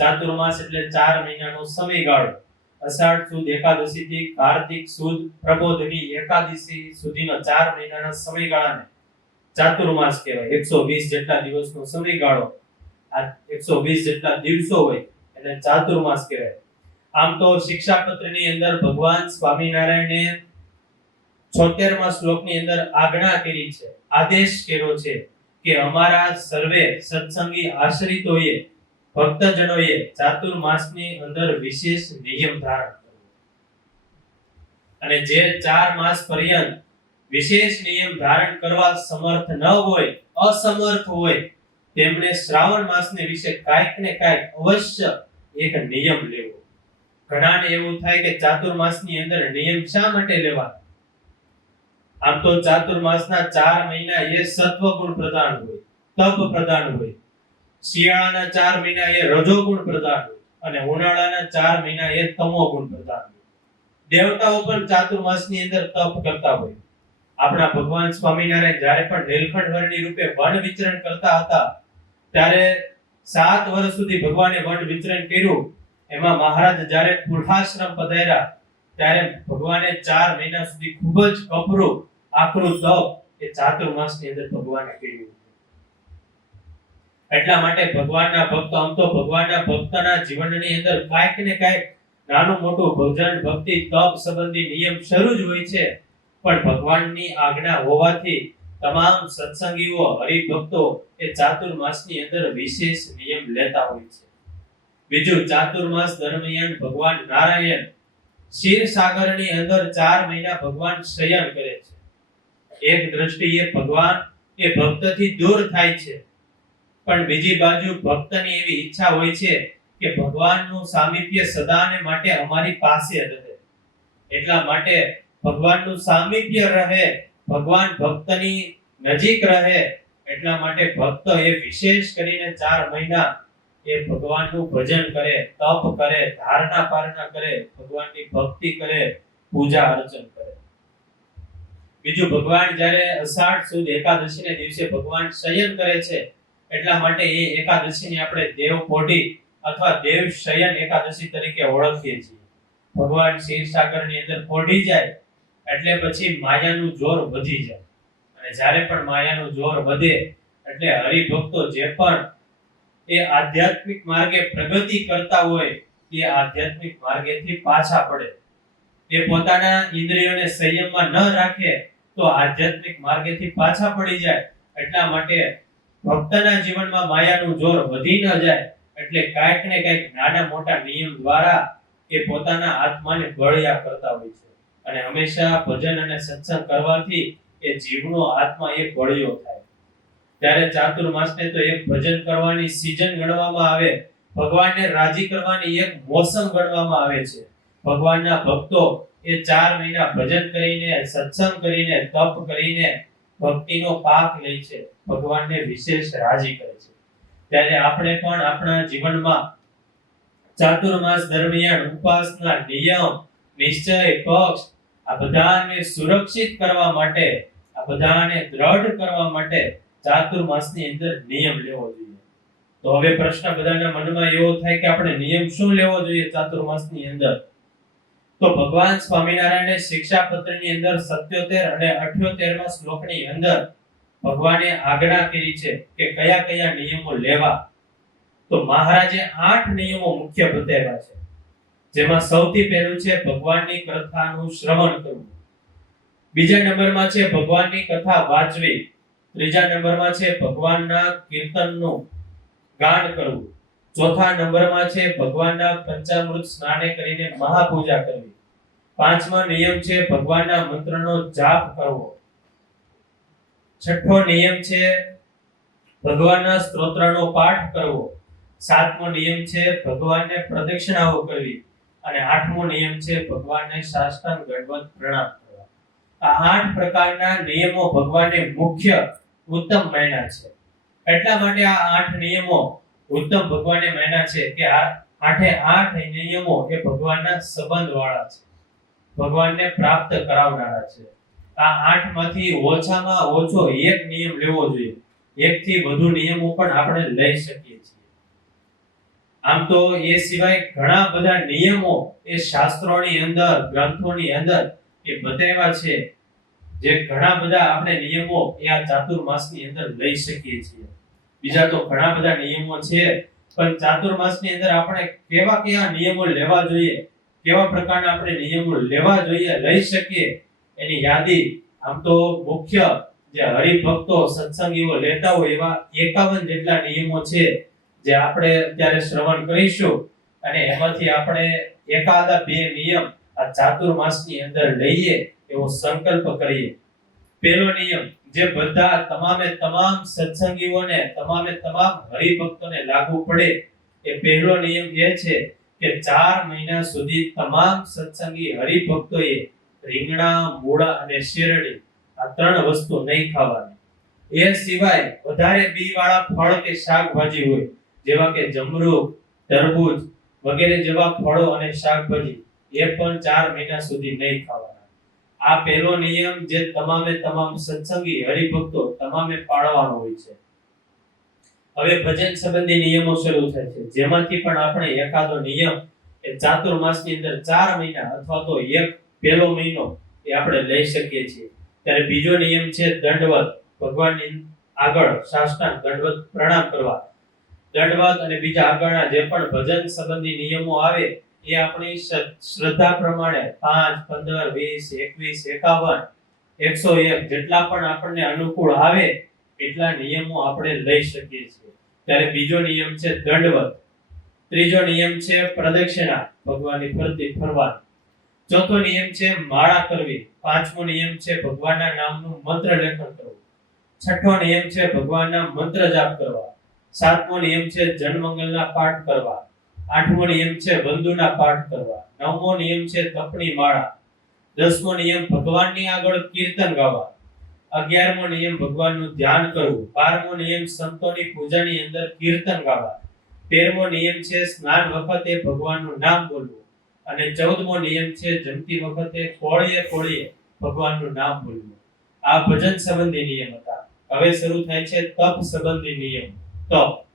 ચાતુર્માસ એટલે 4 મહિનાનો સમયગાળો. અષાઢ સુદ એકાદશી થી કાર્તિક સુદ પ્રબોધની એકાદશી સુધીનો 4 મહિનાના સમયગાળાને ચાતુર્માસ કહેવાય. 120 જેટલા દિવસનો સમયગાળો, આ 120 જેટલા દિવસો હોય એટલે ચાતુર્માસ કહેવાય. આમ તો શિક્ષાપત્રની અંદર ભગવાન સ્વામિનારાયણે 76મા શ્લોકની અંદર આજ્ઞા કરી છે, આદેશ કર્યો છે કે અમારા સર્વે સત્સંગી આશ્રિતોએ, ભક્તજનોએ ચાતુર્માસની અંદર વિશેષ નિયમ ધારણ કરવો. અને જે 4 માસ પર્યંત વિશેષ નિયમ ધારણ કરવા સમર્થ ન હોય, અસમર્થ હોય, તેમણે શ્રાવણ માસને વિશે કાંઈક ને કાંઈક અવશ્ય એક નિયમ લેવો. ઘણાને એવું થાય કે ચાતુર્માસની અંદર નિયમ શા માટે લેવા? આમ તો ચાતુર્માસના 4 મહિના એ સત્વ ગુણ પ્રધાન હોય, તપ પ્રધાન હોય. શિયાળાના 4 મહિના એ રજો ગુણ પ્રધાન હોય અને ઉનાળાના 4 મહિના એ તમો ગુણ પ્રધાન હોય. દેવતાઓ પણ ચાતુર્માસની અંદર તપ કરતા હોય. આપણા ભગવાન સ્વામિનારાયણ જ્યારે પણ નીલકંઠ વર્ણી રૂપે વન વિચરણ કરતા હતા ત્યારે 7 વર્ષ સુધી ભગવાને વન વિચરણ કર્યું. એમાં મહારાજ જ્યારે પૂર્ણાશ્રમ પધાર્યા ત્યારે ભગવાને 4 મહિના સુધી ખૂબ જ કપરું આકરું તપ એ ચાતુર્માસની અંદર ભગવાને કર્યું. એટલા માટે ભગવાનના ભક્ત, આમ તો ભગવાનના ભક્તના જીવનની અંદર કાંઈક ને કાંઈક નાનું મોટું ભજન, ભક્તિ, તપ સંબંધી નિયમ શરૂ જ હોય છે. પણ ભગવાનની આજ્ઞા હોવાથી તમામ સત્સંગીઓ, હરિભક્તો એ ચાતુર્માસની અંદર વિશેષ નિયમ લેતા હોય છે. બીજું, ચાતુર્માસ દરમિયાન ભગવાન નારાયણ ક્ષીરસાગરની અંદર 4 મહિના ભગવાન શયન કરે છે. એક દ્રષ્ટિએ ભગવાન એ ભક્તથી દૂર થાય છે, પણ બીજી બાજુ ભક્તની એવી ઈચ્છા હોય છે કે ભગવાનનું સામિપ્ય સદાને માટે અમારી પાસે રહે. એટલા માટે ભગવાનનું સામિપ્ય રહે, ભગવાન ભક્તની નજીક રહે, એટલા માટે ભક્ત એ વિશેષ કરીને 4 મહિના એ ભગવાનનું ભજન કરે, તપ કરે, ધારણા પારણા કરે, ભગવાનની ભક્તિ કરે, પૂજા અર્ચન કરે. બીજું, ભગવાન જ્યારે અષાઢ સુદ એકાદશીને દિવસે ભગવાન શયન કરે છે એટલા માટે એ એકાદશીને આપણે દેવપોઢી અથવા દેવ શયન એકાદશી તરીકે ઓળખીએ છીએ. ભગવાન ક્ષીરસાગરની અંદર પોઢી જાય એટલે પછી માયાનું જોર વધી જાય. અને જ્યારે પણ માયાનું જોર વધે એટલે હરિભક્તો જે પણ એ આધ્યાત્મિક માર્ગે પ્રગતિ કરતા હોય એ આધ્યાત્મિક માર્ગેથી પાછા પડે. એ પોતાના ઇન્દ્રિયોને સંયમમાં ન રાખે તો આધ્યાત્મિક માર્ગેથી પાછા પડી જાય. એટલા માટે ભક્તના જીવનમાં માયાનું જોર વધી ન જાય એટલે કાંઈક ને કાંઈક નાના મોટા નિયમ દ્વારા એ પોતાના આત્માને બળિયા કરતા હોય છે. અને હંમેશા ભજન અને સત્સંગ કરવાથી એ જીવનો આત્મા એ બળિયો થાય. ત્યારે ચાતુર્માસને તો એક ભજન કરવાની સીઝન ગણવામાં આવે, ભગવાનને રાજી કરવાની એક મોસમ ગણવામાં આવે છે. ભગવાનના ભક્તો એ 4 મહિના ભજન કરીને, સત્સંગ કરીને, તપ કરીને ભક્તિનો પાક લે છે, ભગવાનને વિશેષ રાજી કરે છે. ત્યારે આપણે પણ આપણા જીવનમાં ચાતુર્માસ દરમિયાન ઉપાસના, નિયમ, નિશ્ચય, પક્ષ આ બધાને સુરક્ષિત કરવા માટે, આ બધાને દ્રઢ કરવા માટે ચાતુર્માસની અંદર નિયમ લેવો જોઈએ. તો હવે પ્રશ્ન બધાના મનમાં એવો થાય કે આપણે નિયમ શું લેવો જોઈએ ચાતુર્માસની અંદર? તો ભગવાન સ્વામિનારાયણે શિક્ષાપત્રની અંદર 77 અને 78મા શ્લોકની અંદર ભગવાને આજ્ઞા કરી છે કે કયા કયા નિયમો લેવા. તો મહારાજે 8 નિયમો મુખ્ય બતાવ્યા છે. જેમાં સૌથી પહેલું છે ભગવાનની કથાનું શ્રવણ કરવું. બીજા નંબરમાં છે ભગવાનની કથા વાંચવી. ત્રીજા નંબરમાં છે ભગવાનના કીર્તનનું ગાન કરવું. ચોથા નંબરમાં છે ભગવાનના પંચામૃત સ્નાને કરીને મહાપૂજા કરવી. 5મો નિયમ છે ભગવાનના મંત્રનો જાપ કરવો. 6થો નિયમ છે ભગવાનના સ્તોત્રનો પાઠ કરવો. 7મો નિયમ છે ભગવાનને પ્રદક્ષિણાઓ કરવી. અને 8મો નિયમ છે ભગવાનને સાષ્ટાંગ દંડવત પ્રણામ કરવા. આ 8 પ્રકારના નિયમો ભગવાને મુખ્ય ઉત્તમ માન્યા છે. એટલા માટે આ 8 નિયમો ઉત્તમ ભગવાને માન્યા છે કે આ 8 નિયમો એ ભગવાનના સંબંધ વાળા છે, ભગવાનને પ્રાપ્ત કરાવનારા છે. આ 8 માંથી ઓછામાં ઓછો એક નિયમ લેવો જોઈએ. એકથી વધુ નિયમો પણ આપણે લઈ શકીએ છીએ. આમ તો એ સિવાય ઘણા બધા નિયમો એ શાસ્ત્રોની અંદર, ગ્રંથોની અંદર એ બતાવ્યા છે, જે ઘણા બધા આપણે નિયમો એ આ ચાતુર્માસની અંદર લઈ શકીએ છીએ. બીજા તો ઘણા બધા નિયમો છે, પણ ચાતુર્માસની અંદર આપણે કેવા નિયમો લેવા જોઈએ, કેવા પ્રકારના આપણે નિયમો લેવા જોઈએ, લઈ શકીએ, એની યાદી આમ તો મુખ્ય જે હરિભક્તો સત્સંગીઓ લેતા હોય એવા 51 જેટલા નિયમો છે, જે આપણે અત્યારે શ્રવણ કરીશું, અને એમાંથી આપણે એકાદા 2 નિયમ આ ચાતુર્માસની અંદર લઈએ એવો સંકલ્પ કરીએ. પહેલો નિયમ જે બધા તમામ સત્સંગીઓને, તમામ હરિભક્તોને લાગુ પડે, એ પહેલો નિયમ એ છે કે 4 મહિના સુધી તમામ સત્સંગી હરિભક્તોએ રીંગણા, મૂળા અને શેરડી આ 3 વસ્તુ નહીં ખાવાની. એ સિવાય વધારે બી વાળા ફળ કે શાકભાજી હોય, જેવા કે જમરૂખ, તરબૂચ વગેરે જેવા ફળો અને શાકભાજી, એ પણ 4 મહિના સુધી નહીં ખાવાના. આ પહેલો નિયમ જે તમામ સત્સંગી હરિભક્તો તમામે પાળવાનો હોય છે. હવે ભજન સંબંધી નિયમો શરૂ થાય છે, જેમાંથી પણ આપણે એકાદો નિયમ એ ચાતુર્માસની અંદર 4 મહિના અથવા તો એક પહેલો મહિનો એ આપણે લઈ શકીએ છીએ. ત્યારે બીજો નિયમ છે દંડવત, ભગવાનની આગળ સાષ્ટાંગ દંડવત પ્રણામ કરવા. દંડવત અને બીજા આગળના જે પણ ભજન સંબંધી નિયમો આવે એ આપણી શ્રદ્ધા પ્રમાણે 5, 15, 20, 21, 51, 101 જેટલા પણ આપણને અનુકૂળ આવે એટલા નિયમો આપણે લઈ શકીએ છીએ. ત્યારે બીજો નિયમ છે દંડવત. ત્રીજો નિયમ છે પ્રદક્ષિણા, ભગવાનની ફરતી ફરવાનું. ચોથો નિયમ છે માળા કરવી. પાંચમો નિયમ છે ભગવાનના નામનું મંત્ર લેખન કરવું. છઠ્ઠો નિયમ છે ભગવાનના મંત્ર જાપ કરવા. સાતમો નિયમ છે જનમંગલના પાઠ કરવા. આઠમો નિયમ છે વંદુના પાઠ કરવા. નવમો નિયમ છે તપની માળા. 10મો નિયમ ભગવાનની આગળ કીર્તન ગાવા. 11મો નિયમ ભગવાનનું ધ્યાન કરવું. 12મો નિયમ સંતોની પૂજાની અંદર કીર્તન ગાવા. 13મો નિયમ છે સ્નાન વખતે ભગવાનનું નામ બોલવું. અને 14મો નિયમ છે જમતી વખતે કોળીએ ભગવાનનું નામ બોલવું. આ ભજન સંબંધી નિયમ હતા. હવે શરૂ થાય છે તપ સંબંધી નિયમ. તપ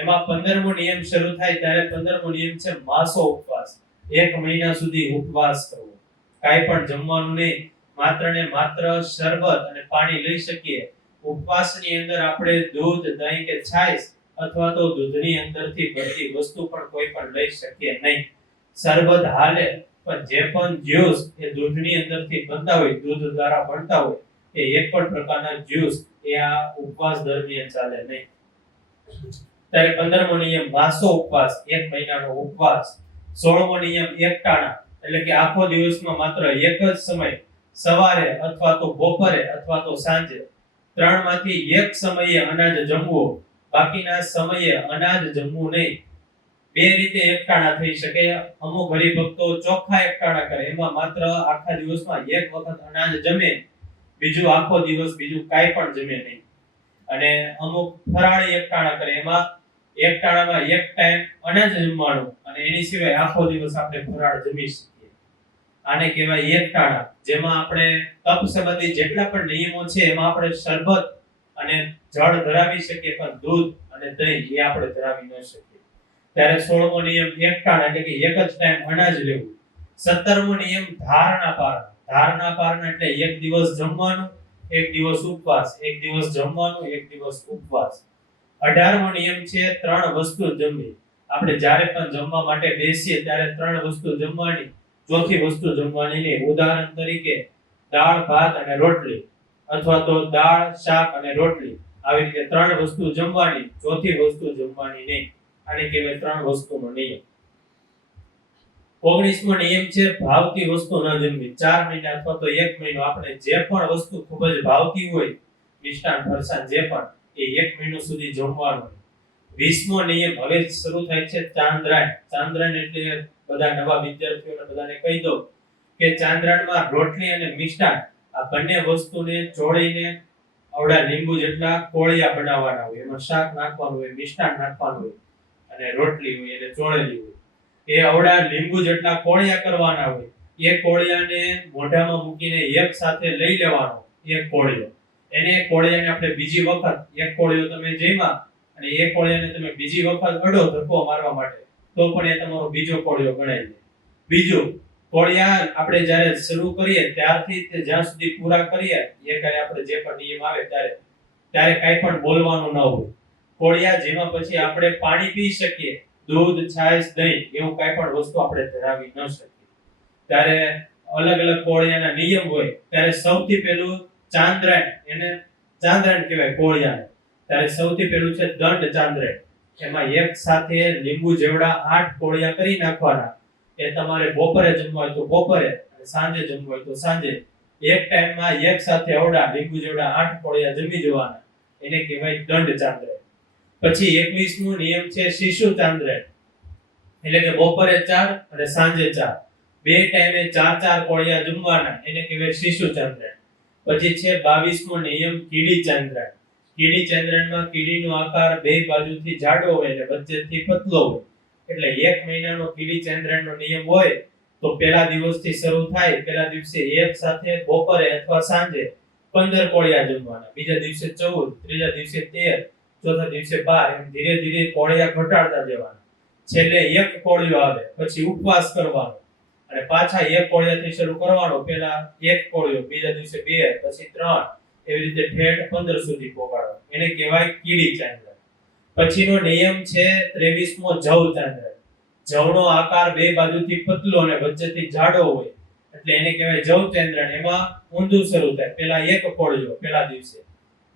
એમાં 15મો નિયમ શરૂ થાય ત્યારે 15મો નિયમ છે માસો ઉપવાસ. 1 મહિના સુધી ઉપવાસ કરવો, કાંઈ પણ જમવાનું નહીં, માત્ર ને માત્ર શરબત અને પાણી લઈ શકીએ. ઉપવાસની અંદર આપણે દૂધ, દહીં કે છાશ અથવા તો દૂધની અંદરથી બનતી વસ્તુ પણ કોઈ પણ લઈ શકીએ નહીં. શરબત હાલે, પણ જે પણ જ્યુસ એ દૂધની અંદરથી બનતા હોય, દૂધ દ્વારા બનતા હોય, એ એક પણ પ્રકારના જ્યુસ એ આ ઉપવાસ દરમિયાન ચાલે નહીં. ત્યારે 15મો નિયમ માસો ઉપવાસ, 1 મહિનાનો ઉપવાસ. 16મો નિયમ એકટાણા, એટલે કે આખો દિવસમાં માત્ર એક જ સમય, સવારે અથવા તો બપોરે અથવા તો સાંજે 3 માંથી એક સમયે અનાજ જમવું, બાકીના સમયે અનાજ જમવું નહીં. 2 રીતે એકટાણા થઈ શકે. અમુક હરિભક્તો ચોખ્ખા એકટાણા કરે, એમાં માત્ર આખા દિવસમાં એક વખત અનાજ જમે, બીજું આખો દિવસ બીજું કાંઈ પણ જમે નહીં. અને અમુક ફરાળી એકટાણા કરે, એમાં એકટાણામાં એક ટાઈમ અનાજ જમવાનું અને એની સિવાય આખો દિવસ આપણે ફરાળ જમી શકીએ. આને કહેવાય એકટાણા, જેમાં આપણે તપ સંબંધી જેટલા પણ નિયમો છે એમાં આપણે શરબત અને જળ ધરાવી શકીએ, પણ દૂધ અને દહીં એ આપણે ધરાવી ન શકીએ. ત્યારે 16મો નિયમ એકટાણા, એટલે કે એક જ ટાઈમ અનાજ લેવું. 17મો નિયમ ધારણા પારણા. ધારણા પારણા એટલે એક દિવસ જમવાનું, એક દિવસ ઉપવાસ, એક દિવસ જમવાનું, એક દિવસ ઉપવાસ. 18મો નિયમ છે 3 વસ્તુ જમવી. આપણે જ્યારે પણ જમવા માટે બેસીએ ત્યારે 3 વસ્તુ જમવાની, ચોથી વસ્તુ જમવાની નહીં. ઉદાહરણ તરીકે દાળ, ભાત અને રોટલી, અથવા તો દાળ, શાક અને રોટલી, આવી રીતે 3 વસ્તુ જમવાની, ચોથી વસ્તુ જમવાની નહીં. આને કહેવાય 3 વસ્તુનો નિયમ. 19મો નિયમ છે ભાવતી વસ્તુ ન જમવી. 4 મહિના અથવા તો 1 મહિનો આપણે જે પણ વસ્તુ ખૂબ જ ભાવતી હોય, મિષ્ટાન, ફરસાણ જે પણ, એ 1 મહિનો સુધી જમવાનું. 20મો નિયમ હવે શરૂ થાય છે ચાંદ્રાયણ. ચાંદ્રાયણ એટલે બધા નવા વિદ્યાર્થીઓને બધાને કહી દો કે ચાંદ્રાયણમાં રોટલી અને મિષ્ટાન આ બંને વસ્તુને ચોળીને આવડા લીંબુ જેટલા કોળિયા બનાવવાના હોય. એમાં શાક નાખવાનું હોય, મિષ્ટાન નાખવાનું હોય અને રોટલી હોય એટલે ચોળેલી હોય. એ આવડા લીંબુ જેટલા કોળિયા કરવાના હોય. એ કોળિયાને મોઢામાં મૂકીને એક સાથે લઈ લેવાનો, એક કોળિયો. એને કોળિયાને આપણે બીજી વખત એક કોળિયો તમે જમ્યા અને એ કોળિયાને તમે બીજી વખત અડો ધક્કો મારવા માટે તો પણ એ તમારો બીજો કોળિયો ગણાય છે. બીજું, કોળિયા આપણે જ્યારે શરૂ કરીએ ત્યારથી તે જ્યાં સુધી પૂરા કરીએ એ કાંઈ આપણે જે પણ નિયમ આવે ત્યારે કાંઈ પણ બોલવાનું ન હોય. કોળિયા જેમાં પછી આપણે પાણી પી શકીએ, દૂધ, છાશ, દહીં એવું કાંઈ પણ વસ્તુ આપણે ધરાવી ન શકીએ. ત્યારે અલગ અલગ કોળિયાના નિયમ હોય. ત્યારે સૌથી પહેલું ચાંદ્રાયણ, એને ચાંદ્રાયણ કહેવાય કોળિયાને. ત્યારે સૌથી પહેલું છે દંડ ચાંદ્રાયણ. એમાં એક સાથે લીંબુ જેવડા 8 કોળિયા કરી નાખવાના. એ તમારે બપોરે જમવા હોય તો બપોરે અને સાંજે જમવા હોય તો સાંજે એક ટાઈમમાં એક સાથે અવડા લીંબુ જેવડા 8 કોળિયા જમી જવાના. એને કહેવાય દંડ ચાંદ્રાયણ. પછી 21મો નિયમ છે શિશુ ચાંદ્રાયણ. એટલે કે બપોરે 4 અને સાંજે 4 બે ટાઈમે 4 કોળિયા જમવાના. એને કહેવાય શિશુ ચાંદ્રાયણ. પછી છે 22મો નિયમ કીડી ચાંદ્રાયણ. કીડી ચાંદ્રાયણમાં કીડીનો આકાર બે બાજુથી જાડો હોય અને વચ્ચેથી પતલો હોય. એટલે 1 મહિનાનો કીડી ચાંદ્રાયણનો નિયમ હોય તો પહેલા દિવસથી શરૂ થાય. પહેલા દિવસે એક સાથે બપોરે અથવા સાંજે 15 કોળિયા જમવાના, બીજા દિવસે 14, ત્રીજા દિવસે 13, ચોથા દિવસે 12 એમ ધીરે ધીરે કોળિયા ઘટાડતા જવાના. છેલ્લે એક કોળિયો આવે પછી ઉપવાસ કરવાનો અને પાછા એક કોળિયાથી શરૂ કરવાનો. પહેલા એક કોળિયો, બીજા દિવસે 2, પછી 3, એવી રીતે ઠેઠ 15 સુધી પહોંચાડવાનો. એને કહેવાય કીડી ચાંદ્રાયણ. પછીનો નિયમ છે 23મો જવ ચાંદ્રાયણ. જવનો આકાર બે બાજુથી પતલો અને વચ્ચેથી જાડો હોય એટલે એને કહેવાય જવ ચાંદ્રાયણ. એમાં ઊંધું શરૂ થાય. પહેલા એક કોળિયો પહેલા દિવસે,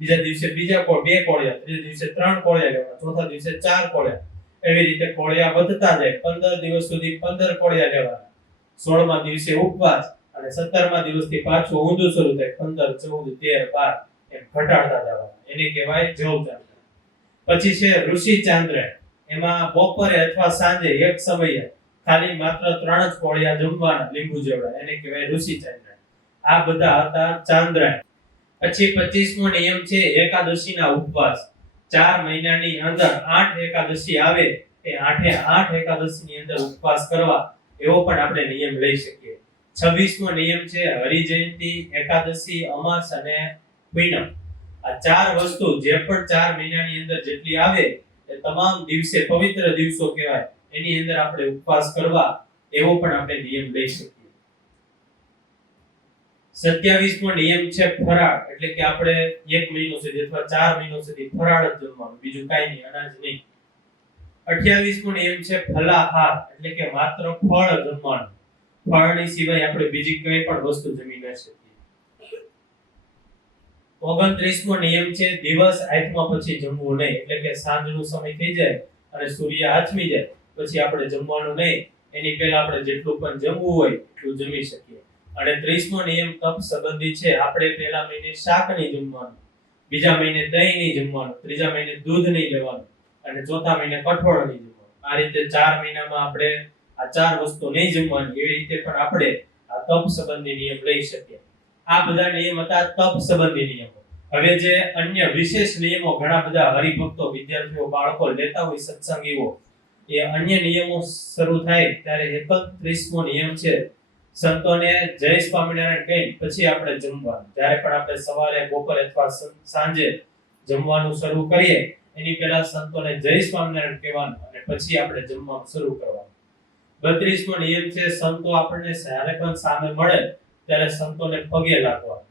બીજા દિવસે બીજા બે કોળિયા, ત્રીજા દિવસે 3 કોળિયા લેવાના, ચોથા દિવસે 4 કોળિયા. એવી રીતે કોળિયા વધતા જાય. 15 દિવસ સુધી 15 કોળિયા લેવાના. 16મા દિવસે ઉપવાસ અને 17મા દિવસથી પાછું ઊંધું શરૂ થાય. 15, 14, 13, 12 એમ ઘટાડતા જવાના. એને કહેવાય જવ ચાંદ્રાયણ. પછી છે ઋષિ ચાંદ્રાયણ. એમાં બપોરે અથવા સાંજે એક સમયે ખાલી માત્ર 3 જ કોળિયા જમવાના લીંબુ જેવડા. એને કહેવાય ઋષિ ચાંદ્રાયણ. આ બધા હતા ચાંદ્રાયણ. પછી 25મો નિયમ છે એકાદશીના ઉપવાસ. 4 મહિનાની અંદર 8 એકાદશી આવે એ 8 એકાદશીની અંદર ઉપવાસ કરવા એવો પણ આપણે નિયમ લઈ શકીએ. 26મો નિયમ છે હરિજયંતી, એકાદશી, અમાસ અને પૂનમ. આ 4 વસ્તુ જે પણ 4 મહિનાની અંદર જેટલી આવે એ તમામ દિવસે પવિત્ર દિવસો કહેવાય. એની અંદર આપણે ઉપવાસ કરવા એવો પણ આપણે નિયમ લઈ શકીએ. 27મો નિયમ છે ફરાળ. એટલે કે આપણે 1 મહિનો સુધી અથવા 4 મહિનો સુધી ફરાળ જ જમવાનું, બીજું કાંઈ નહીં, અનાજ નહીં. 28મો નિયમ છે ફલાહાર. એટલે કે માત્ર ફળ જમવાનું. ફળની સિવાય આપણે બીજી કોઈ પણ વસ્તુ જમી ન શકીએ. 29મો નિયમ છે દિવસ આથમા પછી જમવું નહીં. એટલે કે સાંજનો સમય થઈ જાય અને સૂર્ય આથમી જાય પછી આપણે જમવાનું નહીં. એની પહેલા આપણે જેટલું પણ જમવું હોય એટલું જમી શકીએ. અને 30મો નિયમ તપ સંબંધી છે. આપણે પહેલા મહિને શાક નહીં જમવાનું, બીજા મહિને દહીં નહીં જમવાનું, ત્રીજા મહિને દૂધ નહીં લેવાનું અને ચોથા મહિને કઠોળ નહીં જમવાનું. આ રીતે 4 મહિનામાં આપણે આ 4 વસ્તુ નહીં જમવાની. એવી રીતે પણ આપણે આ તપ સંબંધી નિયમ લઈ શકીએ. આ બધા નિયમ હતા તપ સંબંધી નિયમો. હવે જે અન્ય વિશેષ નિયમો ઘણા બધા હરિભક્તો, વિદ્યાર્થીઓ, બાળકો લેતા હોય સત્સંગીઓ, એ અન્ય નિયમો શરૂ થાય ત્યારે 31મો નિયમ છે સંતોને જય સ્વામિનારાયણ કહી પછી આપણે જમવાનું. જ્યારે પણ આપણે સવારે, બપોરે અથવા સાંજે જમવાનું શરૂ કરીએ એની પહેલા સંતોને જય સ્વામિનારાયણ કહેવાનું અને પછી આપણે જમવાનું શરૂ કરવાનું. 32મો નિયમ છે સંતો આપણને જ્યારે પણ સામે મળે ત્યારે સંતોને પગે લાગવાનું.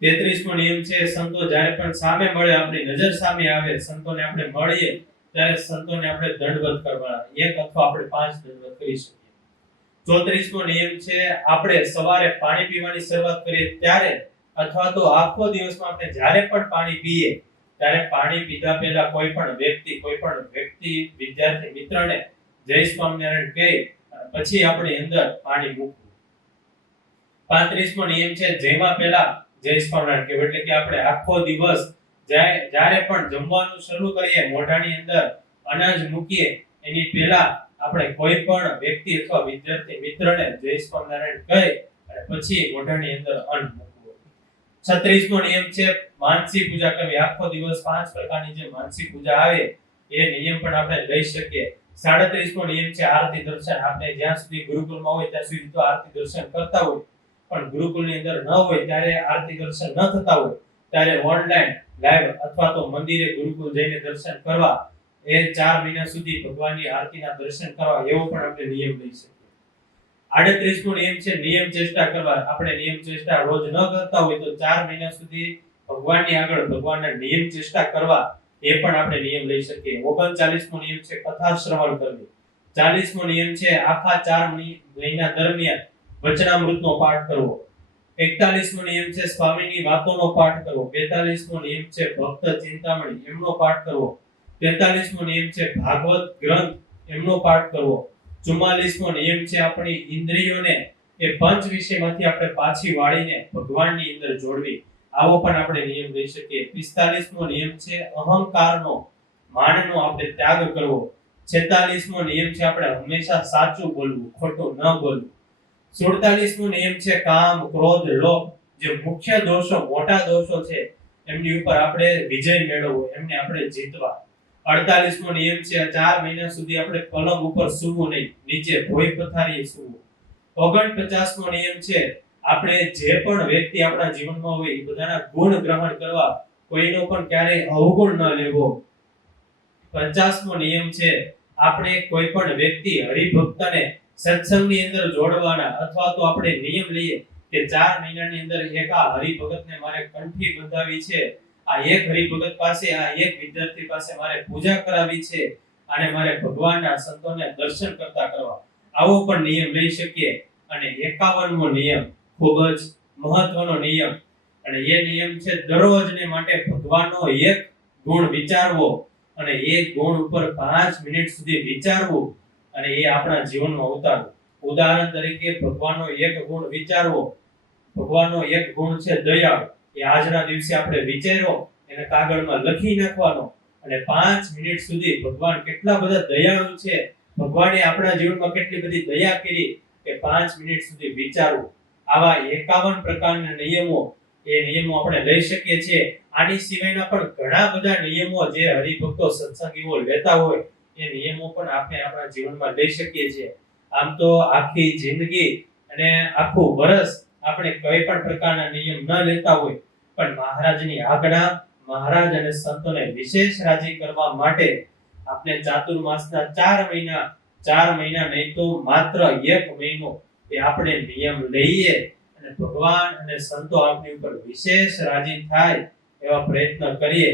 33મો નિયમ છે સંતો જ્યારે પણ સામે મળે, આપણી નજર સામે આવે, સંતોને આપણે મળીએ ત્યારે સંતોને આપણે દંડવત કરવાના. 1 અથવા આપણે 5 દંડવત કરી શકીએ. 34મો નિયમ છે આપણે સવારે પાણી પીવાની શરૂઆત કરીએ ત્યારે અથવા તો આખો દિવસમાં આપણે જ્યારે પણ પાણી પીએ ત્યારે પાણી પીધા પહેલા કોઈ પણ વ્યક્તિ, વિદ્યાર્થી મિત્રને જય સ્વામિનારાયણ કહી પછી આપણી અંદર પાણી મૂકવું. 35મો નિયમ છે જેમાં પહેલા જય સ્વામિનારાયણ કહેવું. એટલે કે આપણે આખો દિવસ જ્યારે પણ જમવાનું શરૂ કરીએ, મોઢાની અંદર અનાજ મૂકીએ એની પહેલા આપણે કોઈ પણ વ્યક્તિ અથવા વિદ્યાર્થી મિત્રને જય સ્વામિનારાયણ કહી અને પછી મોઢાની અંદર અન્ન મૂકવું. 36મો નિયમ છે માનસી પૂજા કરવી. આખો દિવસ 5 પ્રકારની જે માનસી પૂજા આવે એ નિયમ પણ આપણે લઈ શકીએ. 37મો નિયમ છે આરતી દર્શન. આપણે જ્યાં સુધી ગુરુકુળમાં હોય ત્યાં સુધી તો આરતી દર્શન કરતા હોય, પણ ગુરુકુળની અંદર ન હોય ત્યારે આરતી દર્શન ન થતા હોય ત્યારે ઓનલાઈન લાઈવ અથવા તો મંદિરે ગુરુકુળ જઈને દર્શન કરવા, એ 4 મહિના સુધી ભગવાનની આરતીના દર્શન કરવા, એવો પણ આપણે નિયમ લઈ શકીએ. 38મો નિયમ છે નિયમ ચેષ્ટા કરવા. આપણે નિયમ ચેષ્ટા રોજ ન કરતા હોય તો 4 મહિના સુધી ભગવાનની આગળ ભગવાનના નિયમ ચેષ્ટા કરવા, એ પણ આપણે નિયમ લઈ શકીએ. 39મો નિયમ છે કથા શ્રવણ કરવી. 40મો નિયમ છે આખા 4 મહિના દરમિયાન વચનામૃતનો પાઠ કરવો. 41મો નિયમ છે સ્વામીની વાતોનો પાઠ કરવો. 42મો નિયમ છે ભક્ત ચિંતામણી એમનો પાઠ કરવો. 43મો નિયમ છે ભાગવત ગ્રંથ એમનો પાઠ કરવો. 44મો નિયમ છે આપણી ઇન્દ્રિયોને એ પંચ વિષયમાંથી આપણે પાછી વાળીને ભગવાનની અંદર જોડવી. આવો પણ આપણે નિયમ લઈ શકીએ. 45મો નિયમ છે અહંકારનો, માનનો આપણે ત્યાગ કરવો. 46મો નિયમ છે આપણે હંમેશા સાચું બોલવું, ખોટું ન બોલવું. 47મો નિયમ છે કામ, ક્રોધ, લોભ જે મુખ્ય દોષો, મોટા દોષો છે એમની ઉપર આપણે વિજય મેળવવો, એમને આપણે જીતવા. 48મો નિયમ છે 4 મહિના સુધી આપણે પલંગ ઉપર સૂવું નહીં, નીચે ભોય પથારીએ સૂવું. 49મો નિયમ છે આપણે જે પણ વ્યક્તિ આપણા જીવનમાં હોય એ બધાના ગુણ ગ્રહણ કરવા, કોઈનો પણ ક્યારેય અવગુણ ન લેવો. 50મો નિયમ છે આપણે કોઈ પણ વ્યક્તિ હરિભક્તને સત્સંગની અંદર જોડવાના, અથવા તો આપણે નિયમ લઈએ કે 4 મહિનાની અંદર એક આ હરિભગતને મારે કંઠી બંધાવી છે, આ એક હરિભગત પાસે, આ એક વિદ્યાર્થી પાસે મારે પૂજા કરાવી છે, અને મારે ભગવાનના સંતોને દર્શન કરતા કરવા. આવો પણ નિયમ લઈ શકીએ. અને 51મો નિયમ ખૂબ જ મહત્વનો નિયમ, અને એ નિયમ છે દરરોજને માટે ભગવાનનો એક ગુણ વિચારવો, અને એ ગુણ ઉપર 5 મિનિટ સુધી વિચારવું, અને એ આપણા જીવનમાં ઉતારવું. ઉદાહરણ તરીકે ભગવાનનો એક ગુણ વિચારવો. ભગવાનનો એક ગુણ છે દયાળુ. એ આજના દિવસે આપણે વિચાર્યો, એને કાગળમાં લખી નાખવાનો, અને 5 મિનિટ સુધી ભગવાન કેટલા બધા દયાળુ છે, ભગવાને આપણા જીવનમાં કેટલી બધી દયા કરી, કે 5 મિનિટ સુધી વિચારવું. આવા 51 પ્રકારના નિયમો, એ નિયમો આપણે લઈ શકીએ છીએ. આની સિવાયના પણ ઘણા બધા નિયમો જે હરિભક્તો સત્સંગીઓ લેતા હોય, એ નિયમો પણ આપણે આપણા જીવનમાં લઈ શકીએ છીએ. આમ તો આખી જિંદગી અને આખું વર્ષ આપણે કોઈ પણ પ્રકારના નિયમ ન લેતા હોય, પણ મહારાજની આજ્ઞા, મહારાજ અને સંતોને વિશેષ રાજી કરવા માટે આપણે ચાતુર્માસના 4 મહિના નહીં તો માત્ર 1 મહિનો એ આપણે નિયમ લઈએ, અને ભગવાન અને સંતો આપણી ઉપર વિશેષ રાજી થાય એવા પ્રયત્ન કરીએ.